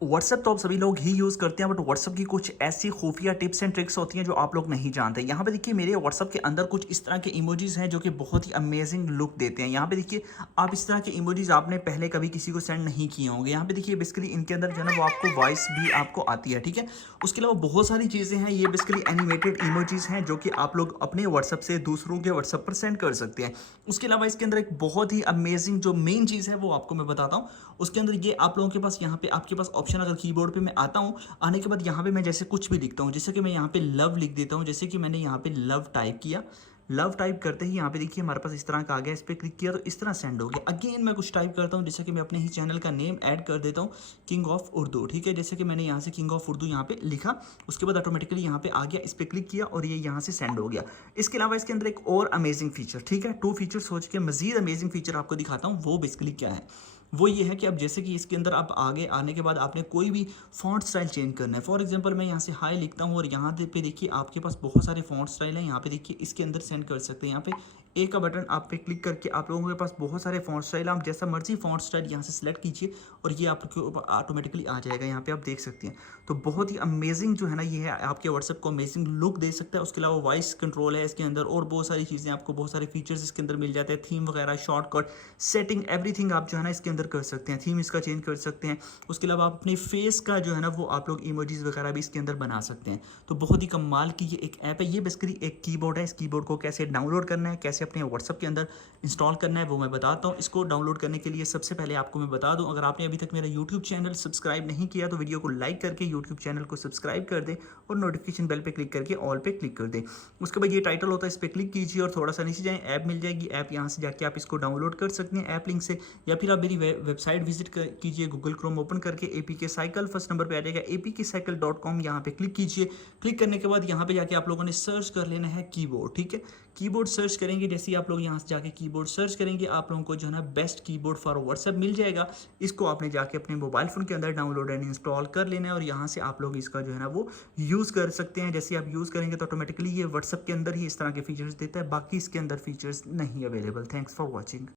WhatsApp तो आप सभी लोग ही यूज़ करते हैं बट व्हाट्सएप की कुछ ऐसी खुफिया टिप्स एंड ट्रिक्स होती हैं जो आप लोग नहीं जानते। यहाँ पे देखिए मेरे व्हाट्सएप के अंदर कुछ इस तरह के इमोजीज हैं जो कि बहुत ही अमेजिंग लुक देते हैं। यहाँ पे देखिए आप इस तरह के इमोजीज आपने पहले कभी किसी को सेंड नहीं किए होंगे। यहाँ पे देखिए बेसिकली इनके अंदर जो है ना वो आपको वॉइस भी आपको आती है, ठीक है। उसके अलावा बहुत सारी चीज़ें हैं, ये बेसिकली एनिमेटेड इमोजीज हैं जो कि आप लोग अपने व्हाट्सएप से दूसरों के व्हाट्सएप पर सेंड कर सकते हैं। उसके अलावा इसके अंदर एक बहुत ही अमेजिंग जो मेन चीज़ है वो आपको मैं बताता हूँ। उसके अंदर ये आप लोगों के पास यहाँ पे आपके पास ऑप्शन अगर कीबोर्ड पे मैं आता हूँ, आने के बाद यहाँ पे मैं जैसे कुछ भी लिखता हूँ, जैसे कि मैं यहाँ पे लव लिख देता हूँ, जैसे कि मैंने यहाँ पे लव टाइप किया। लव टाइप करते ही यहाँ पे देखिए हमारे पास इस तरह का आ गया, इस पर क्लिक किया तो इस तरह सेंड हो गया। अगेन मैं कुछ टाइप करता हूँ, जैसे कि मैं अपने ही चैनल का नेम ऐड कर देता हूँ, किंग ऑफ उर्दू, ठीक है। जैसे कि मैंने यहाँ से किंग ऑफ उर्दू यहाँ पे लिखा, उसके बाद ऑटोमेटिकली यहाँ पे आ गया, इस पर क्लिक किया और ये यहाँ से सेंड हो गया। इसके अलावा इसके अंदर एक और अमेजिंग फीचर, ठीक है, 2 फीचर सोच के मजीद अमेजिंग फीचर आपको दिखाता हूँ। वो बेसिकली क्या है, वो ये है कि अब जैसे कि इसके अंदर आप आगे आने के बाद आपने कोई भी फॉन्ट स्टाइल चेंज करना है। फॉर एग्जांपल मैं यहाँ से हाई लिखता हूँ और यहाँ पे देखिए आपके पास बहुत सारे फॉन्ट स्टाइल हैं। यहाँ पे देखिए इसके अंदर सेंड कर सकते हैं। यहाँ पे ए का बटन आप पे क्लिक करके आप लोगों के पास बहुत सारे फॉन्ट स्टाइल, आप जैसा मर्जी फॉन्ट स्टाइल यहाँ से सिलेक्ट कीजिए और ये आपके ऊपर ऑटोमेटिकली आ जाएगा। यहाँ पे आप देख सकते हैं। तो बहुत ही अमेजिंग जो है ना ये है, आपके व्हाट्सएप को अमेजिंग लुक दे सकता है। उसके अलावा वॉइस कंट्रोल है इसके अंदर और बहुत सारी चीज़ें, आपको बहुत सारे फीचर्स इसके अंदर मिल जाते हैं। थीम वगैरह, शॉर्टकट, सेटिंग, एवरीथिंग आप जो है ना इसके अंदर कर सकते हैं। थीम इसका चेंज कर सकते हैं। उसके अलावा आप अपने फेस का जो है ना वो आप लोग इमोजीज वगैरह भी इसके अंदर बना सकते हैं। तो बहुत ही कमाल की ये एक ऐप है। ये बेसिकली एक कीबोर्ड है। इस कीबोर्ड को कैसे डाउनलोड करना है, कैसे अपने व्हाट्सएप के अंदर इंस्टॉल करना है वो मैं बताता हूँ। इसको डाउनलोड करने के लिए सबसे पहले आपको मैं बता दूँ, अगर आपने अभी तक मेरा यूट्यूब चैनल सब्सक्राइब नहीं किया तो वीडियो को लाइक करके यूट्यूब चैनल को सब्सक्राइब कर दें और नोटिफिकेशन बेल पे क्लिक करके ऑल पे क्लिक कर दें। उसके बाद ये टाइटल होता है, इस पर क्लिक कीजिए और थोड़ा सा नीचे जाएँ, ऐप मिल जाएगी। ऐप यहाँ से जाके आप इसको डाउनलोड कर सकते हैं ऐप लिंक से, या फिर आप मेरी वेबसाइट विजिट कीजिए। गूगल क्रोम ओपन करके APK साइकिल फर्स्ट नंबर पे आ जाएगा, apkcycle.com, यहाँ पे क्लिक कीजिए। क्लिक करने के बाद यहाँ पे जाके आप लोगों ने सर्च कर लेना है कीबोर्ड, ठीक है। कीबोर्ड सर्च करेंगे, जैसे ही आप लोग यहाँ से जाके कीबोर्ड सर्च करेंगे आप लोगों को जो है ना बेस्ट कीबोर्ड फॉर व्हाट्सएप मिल जाएगा। इसको आपने जाके अपने मोबाइल फ़ोन के अंदर डाउनलोड एंड इंस्टॉल कर लेना है और यहाँ से आप लोग इसका जो है ना वो यूज़ कर सकते हैं। जैसे आप यूज़ करेंगे तो ऑटोमेटिकली ये व्हाट्सएप के अंदर ही इस तरह के फीचर्स देता है, बाकी इसके अंदर फीचर्स नहीं अवेलेबल। Thanks for watching.